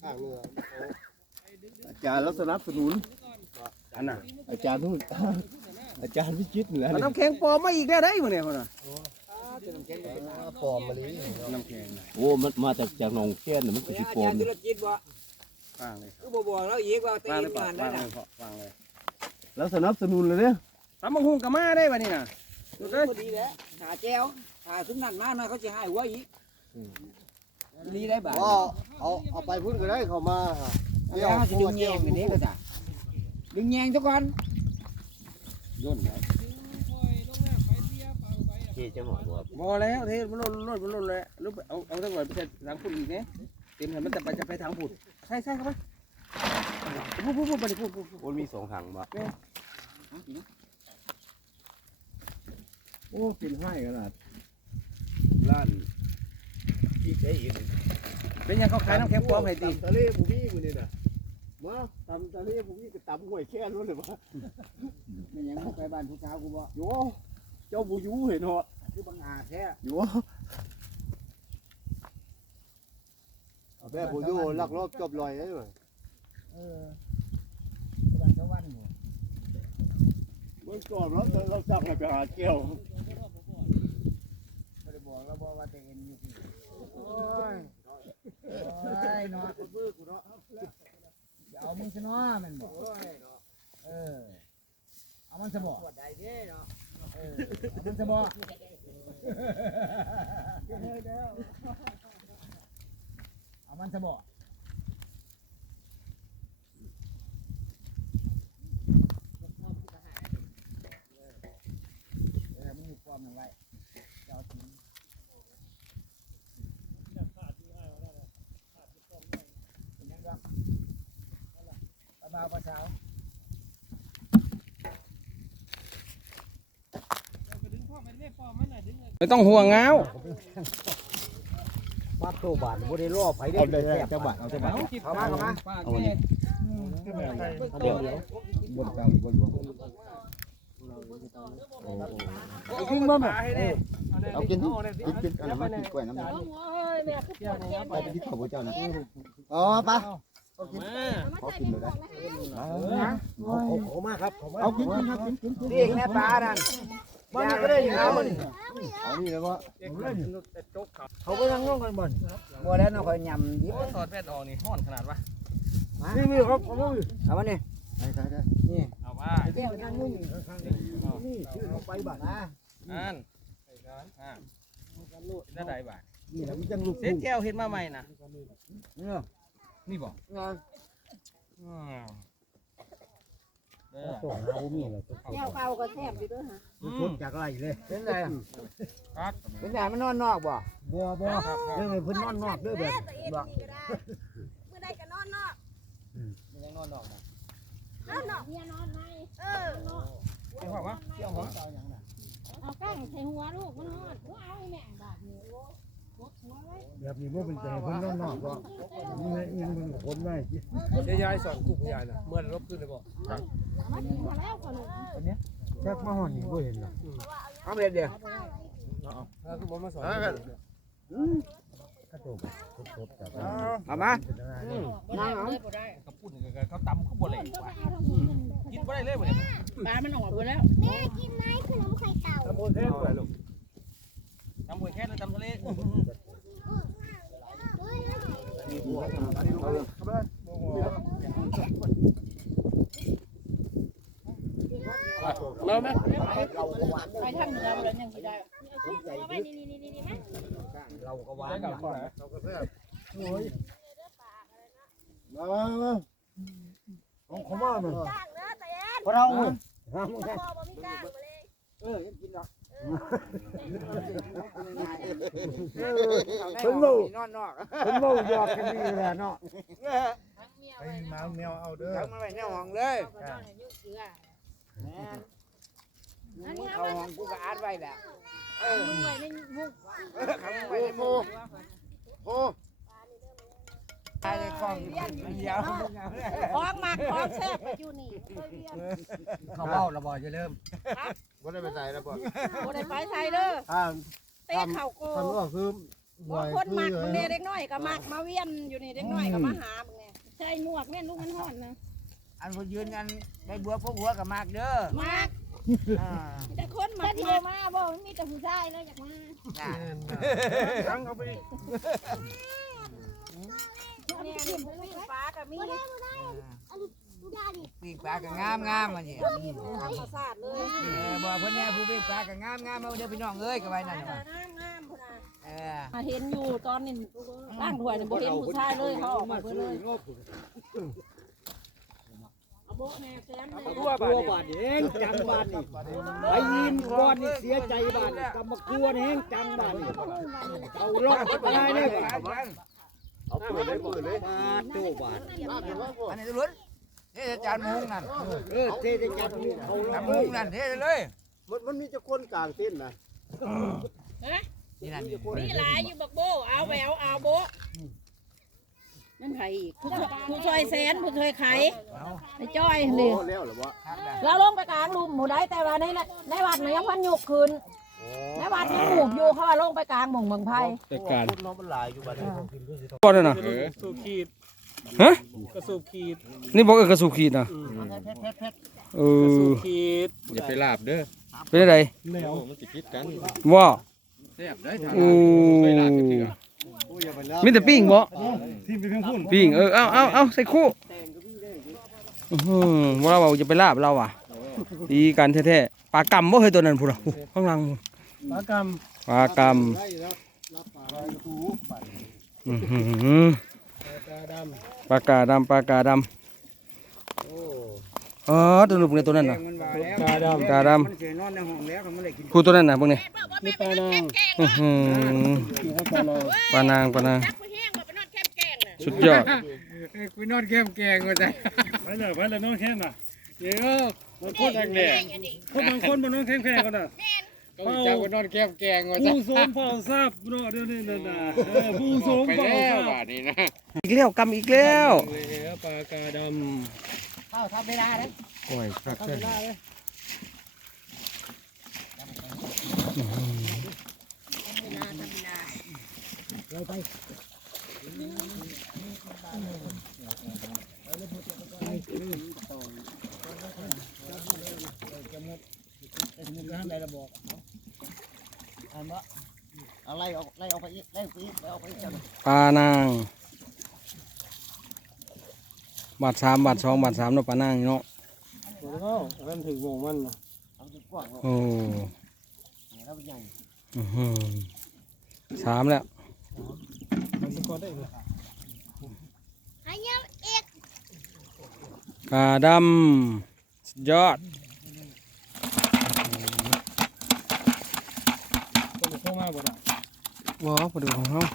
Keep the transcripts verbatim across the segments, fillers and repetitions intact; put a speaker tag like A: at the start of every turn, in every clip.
A: ข้างเนื้อ
B: อาจารย์แล้วสนับสนุนอันน่ะอาจารย์นู่นอาจารย์พิจิตรเหนือน้ำแข็งปลอมมาอีกได้ได้มาเนี่ยคนน่ะ
A: ปลอมมาเลย
B: น้ำแข็งโอ้มันมาจากจากหนองแค่นมันคือสิปลอม
C: ฟังเลยคือบ่บอกแล้วอีกว่าเตะงานได้น่ะ
B: ฟังเลยแล้วสนับสนุนเลยเนี่ยตำบักหุ่งกับมาได้ป่ะนี่น่ะ
C: ดูเด้อพอดีแล้วหาแจ้วหาซุ้มนั่นมาหน่อยเขาสิให้หัวอีกนี่ได้บ่า
A: เอาเอาไปพุ่นก็ได้เขามา
C: ไม่เอาสิดึงแยงอันนี้ก็จ้ะดึงแยงทุกคน
B: ย่นไหน
A: ที่จะหมดบ่
B: บ่แล้วเทมันล้นล้นมันล้นเลยลูกเอาเอาทั้งหมดไปใส่ทางพุ่นอีกเนี่ยเต็มให้มันจะไปจะไปทางพุ่นใช่ใช่ครับพูดพูดพูดไปพูดพูดพูดมีสองถังบ่โอ้กินให้ขนาดล้านอีกไอ้อีกเป็นยังเขาขายน้ำแข็งปลอมให้ตี
A: ทะเลบุบี้มันนี่น่ะมาตำทะเลบุบี้ก็ตำห้วยแค่นู้นเลยว่า
C: เป็นยังไปบ้านผู้สาวกูบ่
B: โยเจ้าบุยูเห็นเหรอ
C: คือบางอาแท้
B: โย
A: แม่บุยูลักลอบจบลอยได้ไหม
C: เออบ้านชาวบ้านบ่
B: เมื่อก่อนเราเราสั่งให้ไปหาแก้ว
C: ไม่ได้บอกเราบอกว่าจะเอ็นอยู่ที่โอ้ยโอ้ยเนาะมือกูเนาะอย่าเอามึงซะเนาะมันบอกเออเอามันซะบ่ได้เด้เนาะเออเอามันซะบ่เอามันซะบ่เออมึงความหนึ่งไว้เจ้าทิ้งบ่าวภาษา
B: ไม่ต้องห่วงเงา
C: ปาโตบานบ่ได้รอไผได้เลยจังหวัดเอาจังหวัดเข้ามาเข้ามาเอานี่เดี๋ยวบนกลางบนหัว
B: กินบ่แม่
A: เอากินกินกินอะไรมากินกล้วยน้ำมันไปที่เขาบ่เจ้านะอ๋อปะขอกินเลยได้ขอมาครับเอากินกินครับกินกิน
C: นี่เองแม่ปลานั่นมันก็ได้อยู่แล้วมัน
A: เอานี่เลยว่า
C: เขาก็ยังงงกันบ่นบ่แล้วเนาะเขายำดิบ
B: ถอดแว่นออกนี่ห้อนขนาดวะ
C: นี่นี่ครับเอาเอามานี่
A: ได้ได้ได้
C: นี่
B: เอาว่า
C: แก้วนั่งนี่นี่ชื่อเขาไปบ้านนะ
B: อันอ่าได้ได้บ่า
C: นี่แล้วมันจังลูก
B: เซ็ตแก้วเฮ็ดมาใหม่น่ะ
C: นี่
B: นี่บ่
C: งาน
B: อืมเด้อ
C: ส่งหาบ่มีเลย
D: แก้วเก่าก็แซ่บอยู่ด้วยฮะ
C: พุดจากไรเลยเป็นไง
B: ครับ
C: เป็นไงมันนอนนอกบ่บ่บ่เรื่องเพิ่นนอนนอกเด้อแบบบ่
D: เมื่อใดก็นอนนอก
B: มันยังนอนนอกนะ
D: นอนนอกเนี่ยนอนในเออ
B: เกี่ยวหัวเกี่ยวหัว
D: เอาก้างใส่หัวลูกมันนอนหัวเอาแม่แบบนี้โอ้หัวไว้
C: แบบนี้บ่เป็นใจเพิ่นนอนนอกบ่มันยังเพิ่นคนได้
B: ยายสอนกูยายน่ะเมื่อลบขึ้นเลยบ่
D: มาถึงมาแล้วคนนึง
C: อันเนี้ยจักมาฮ้อนนี่บ่เห็นหรอเอาเม็ดเดียว
B: เอาแล้วคือบ่มาสอน
C: กระโดดครบๆจับ
B: เอามา
C: นั่งเอา
B: เขาพูดเขาตำเขาบ่เลยกินบ่ได้เลยบ่เนี่ย
D: ปลามันออกไปแล้วแม่กินไหมขนมไข่เต่า
B: ตำบลแค่อะไรลูกตำบลแค่หรือตำทะเลมีบัวอันนี้ลูกเข้าไปเราไหม
D: ไปทางเหนือมาเลยยังสิได้ไปนี่นี่นี่นี่มั้ย
C: เราก็วางกับข้อเราก็แซ่บโอ้ยมามาของขม่าหน่อยพอเราเออกินหรอเพิ่นรู้นอนนอกเพิ่นรู้ยอกกันดีแหละเนาะไปมาแมวเอาเด้อทั้งมาไว้ในห้องเลยอันนี้เอาห้องกูก็อัดไว้แหละเออมึงไว้ในมุกขังไว้ในมุกโอ้ตายในกล้องเดียว
D: ของมาของแซ่บไปอยู่นี่
C: เขาเบ้าระบอยจะเริ่ม
A: บ่ได้ไปใส่แล้วบ่
D: บ่ได้ไปใส่เด้อ
A: อ่า
D: เตะเข่าโก
A: ท่านว่าคือ
D: คนมักมึงเนี่ยเด็กน้อยก็มักมาเวียนอยู่นี่เด็กน้อยก็มาหามึงเนี่ยใช่หมวกแม่ลูกมันห่อนนะ
C: อันคนยืนกันได้บัวพวกหัวกับมากเด้อ
D: มัก
C: อ่า
D: แต่คนมักมาบ่มีแต่ผู้ชายแล้วอยากมา
C: น่ะ
B: ทั้งเอาไป
D: เนี่ยนี่มีปลากับมี
C: ปีกปลาก็งามงามมาเนี่ย
D: ธรรมชาติเลย
C: เออบอกเพิ่นแน่ผู้ปีกปลาก็งามงามมาเด้อพี่น้องเอ้ยก็ไว้นั่น
D: งา
C: ว่ะ
D: มงามพุ่นน่ะ
C: เออ
D: มาเห็นอยู่ตอนนี้ร่างถวยนี่บ่เห็นผู้ชายเลยเขาออกมาเพิ่นเลยเอาโบแน่แซมแน่
E: ตัวบาดเองจังบาดนี่ไปยินก่อนนี่เสียใจบาดนี่กำมากลัวนี่เองจังบาดนี่เอาล็อกไปได้เลยบาดเอาเปิดเลยเปิดเลยบาดโตบาด
C: อันนี้ลุ้นเทศจานมุงนั่น
E: เออเทจะจับนี่เอา
C: จาน
E: เล
C: มุ
E: ย
C: งนั่นเทเลย
A: มันมันมีจะคนกลางเส้นนะ
C: นี่นั่น
D: มีหลายอยู่บักโบเอาแหววเอาโบนั่นไผอีกผู้ช่วยแสนผู้ช่วยไขไอ้จ้อยนี่
A: โอ้แล้วเหรอวะ
C: ครับได้
D: เราลงไปกลางลุมหมู่ได้แต่ว่าในในวัดมันยังพันยุกคืนในวัดมันหมูบอยู่เขาว่าลงไปกลางหม่งเมืองไผ่
E: แต่การ
A: น้องมันหลายอยู่บ้านนี้
F: บ่ได้น่ะ
E: สูบขีด
F: ฮะ
E: กระสูบขีด
F: นี่บอกเออกระสูบขีดน่ะเอ
E: กระสู
F: อบ
E: ขีด
B: อย่าไปลาบเด้อ
F: เป็นจังได
E: แล้ว
B: มันสิพิษกัน
F: ว่า
B: แซ่บได้ทาง
F: โอ้
B: ไปลาบจักเทื่อ
F: มีแต่ปิ้งบ่
E: ที่ไปเพิ่งพูด
F: ปิ้งเออเอาเอาเอาใส่คู่อื้อหือว่าเราจะไปลาบเราอ่ะตีกันแท้ๆปลากำบ่เคยตัวนั้นพุ่นน่ะอู้ข้างหลังพุ่น
E: ปากรรม
F: ปลากำอื้อหือ
E: ปากาด
F: ปลากาดำปลากาดำอ๋อตัวนึงเนี่ยตัวนั้นน่ะ
C: มันว่าแล้ว
E: ำปลาด
F: กาด
C: มันสินอนในห้องแล้วก็มันเลยกิน
F: ำคู่ตัวนั้นน่ะเบิ่งนี่
E: ำนี่ปลานาง
F: อื้อหือ
E: นี่ปลานาง
F: ปลานางปลานาง
D: จับไปแห้งมาไปนอนแคมแกงน่ะ
F: สุดยอด
C: กูนอนแก้มแกงว่าใจ
E: ไปเลยไปเลยน้องแค่น่ะเดี๋ยวมันคนแดงแดงคนบางคนบนน้องแข็งแข็งกันน่ะ
C: ก็จะกูนอนแก้มแกงว่าใจ
E: ผู้สมเผ่าทราบเนาะเดี๋ยวนี้นั่นน่ะเออผู้สม
C: ไป
E: เผ่า
C: แล้
E: ท
C: ว
E: ราบ
C: บาดนี้นะ
F: อีกแล้วกำอีกแล้ว
E: แล้วปลากาด
C: เข้าทำเวลาเลย
F: โอ้ยครับ
E: ำทำได้เลย
A: เอาไล่ออกไล่ออกไปอีกไล่ไปอีกไล่ออกไปอีกจัง
F: ปลานางบาทสามบาทสองบาทสามเนาะปลานางเนาะ
E: โอ้โหกันถึงวงมันนะ
A: เอาจุดกว้างเนาะ
F: โอ้
A: เนี่ยแล้วเป็นใหญ่
F: อื้อหือสามแล้ว
E: มันสะกดได้เลย
F: ปลาดำสุดยอด
E: ต้องเข้ามาบ่ได้
F: ว้าวพอดีของเขา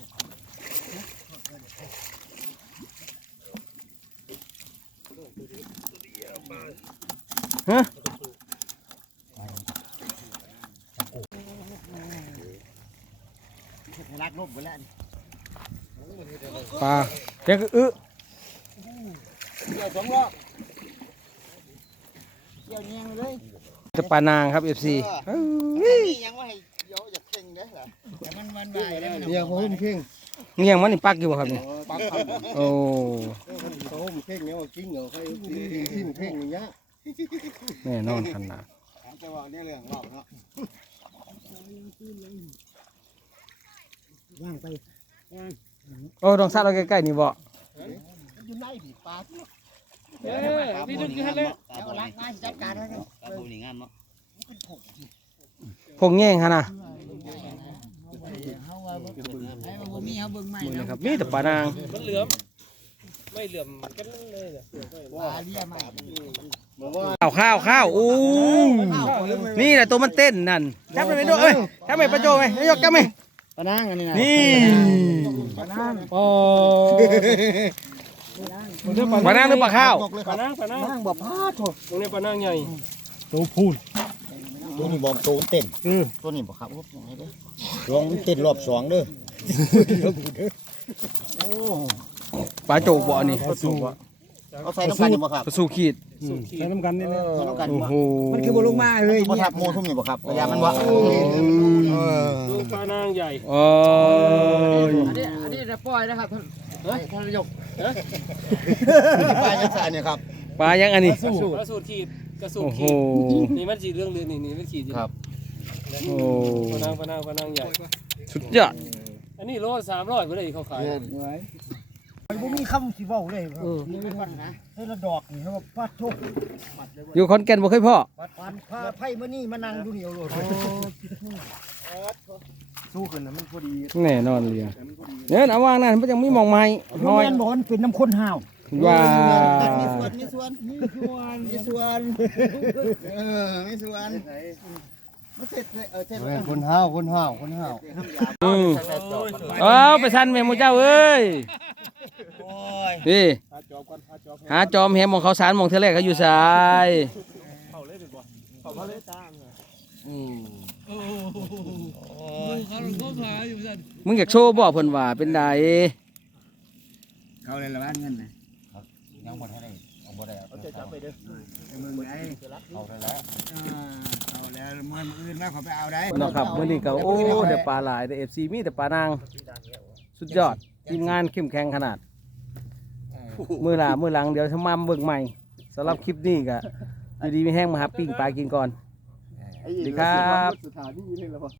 F: ฮะ
A: รักลบไปแล้ว
F: ปลาแกก็อึ
A: เกี่ยวสองรอบเกี่ยวเนียงเลย
F: จะปลานางครับเอฟซี
A: ยังว่าให้เดี๋ยวอยากเข่งเด้อล่ะ
C: แต่มันวันวายแล้วมัน
A: เนี่ยผมเข่ง
F: เงี้ยงมันนี่ปักอยู่บ่ครับนี่
A: ปักครับ
F: โอ้
A: ผมเข่งเนี่ยว่ากิ้งเหรอใครกิ้งเข่งอย่างเงี้ย
F: แน่นอนขนาด
A: แต่ว่าเนี่ยเรื่องรอบเนาะย่างไป
F: โอ้ต้องซัดเราใกล้ๆนี่บ่
A: อยู่ในบีปลา
E: เออพี่ดึงกันเลย
A: แล้วก็รักง่ายจัดการให้เลย
F: พวกแง่งฮะนะ
C: เฮาว่าให้มันบ่มีเฮาเบิ่งใหม่
F: นี่
C: แล้
F: นะ
C: ว
F: ครับมีแต่ปลานาง
E: มันเหลื่อมไม่เหลื่อมกันเลยเนี่ย
C: ปลาเลี้ยใหม่
F: ข้าวข้าวข้าวอู้นี่แหละตัวมันเต้นนั่นจับไปไปด้วยเอ้ยจับไปประโจไหมยกจับไหม
A: ปลานางอันนี้นะ
F: นี่
C: ปลานาง
E: ปอ
F: ปลานางหรือปลาข้าว
E: ปลานางปลานาง
A: นางบ่พาโถ
E: ตรงนี้ปลานางใหญ่ตัวพูด
A: ตัวนี้บอมโตเต้นตัวนี้บ่ครับโอ้ยเด้อลองเต้นรอบสองเด้อ
F: ปลาโจกบ่นี่
E: ปลาสูบ
A: เอาใส่น้ำกันนี่บ่ครับ
F: ประสูขีด
E: ใส่น้ำกันนี่นะ
A: ใส่น้ำกัน
F: โอ้
A: บ่
F: โห
C: มันคือบ่ลงมาเลย
A: บ่ทับโมทุ่มนี่บ่ครับพยายามมันบ่เออ
B: ปลานางใหญ่
F: โอ้ย
C: อันนี้อันนี้จะปล่อยนะครับท่านท่านนายก
A: ปลายังสะเนี่ยครับ
F: ปลายังอันนี้
B: กระสูดขีดกระสูด
F: โอ้โห
B: ขีดนี่มันสีเรื่องเรืองนี่นี่มันขีด
A: ครับ
F: โอ้
B: ปลานางปลานางปลานางใหญ่
F: สุดยอด
B: อันนี้โลสามร้อยไปเลยเขาขาย
E: มันบ่มีคำสิเว้าเลยครับนี่เป็นปัญหาเฮ้ยละดอกนี่เขาว่าปัดทุก
F: อยู่ขอนแก่นบ่เคยพ่อ
E: ปัดปันพาไพ่มานี่มานั่งอยู่นี่เอาโลดสู้กันนะมันพอดี
F: แน่นอนเลยอะเนี่ยเอาวางนั่นมันยังมีหมองไม้
E: โร
F: น้
E: ง
F: อย
E: เรียนบอกว่ามันเป็นน้ำข้นห่าว
F: ว่า
A: มีส่วนมีส่วนมีส่วนมีส่วนเออมีส่วนมาเสร็จเลยเออเสร็จแล้ว
E: คนห่าวคนห่าวคนห่าว
F: อืมเอาไปสั่นแม่หมูเจ้าเอ้ยพี่หาจอมแหมมองเขาสารมองเทเลกเขาอยู่สายมึงอยากโชว์บ่เพิ่นว่าเป็นได
C: เขาเลยละบ้านเงินนะ
A: ยังบ่ทันได้เอาบ่ได้เอาจะจับไปเด้อ
C: มึงไอ้
A: เอาได้แล้ว
C: เอาแล้วมืออื่นแล้วเขาไปเอาได้
F: เนาะครับมื้อนี้ก็โอ้เดี๋ยวปลาหลายเดี๋ยว เอฟ ซี มีแต่ปลานางสุดยอดทีมงานเข้มแข็งขนาดมื้อหน้ามื้อหลังเดี๋ยวทำมาเบิ่งใหม่สำหรับคลิปนี้ก็อยู่ดีมีแห้งมาหาปิ้งปลากินก่อนสวัสดีครับ
A: สถานีนี่แหละ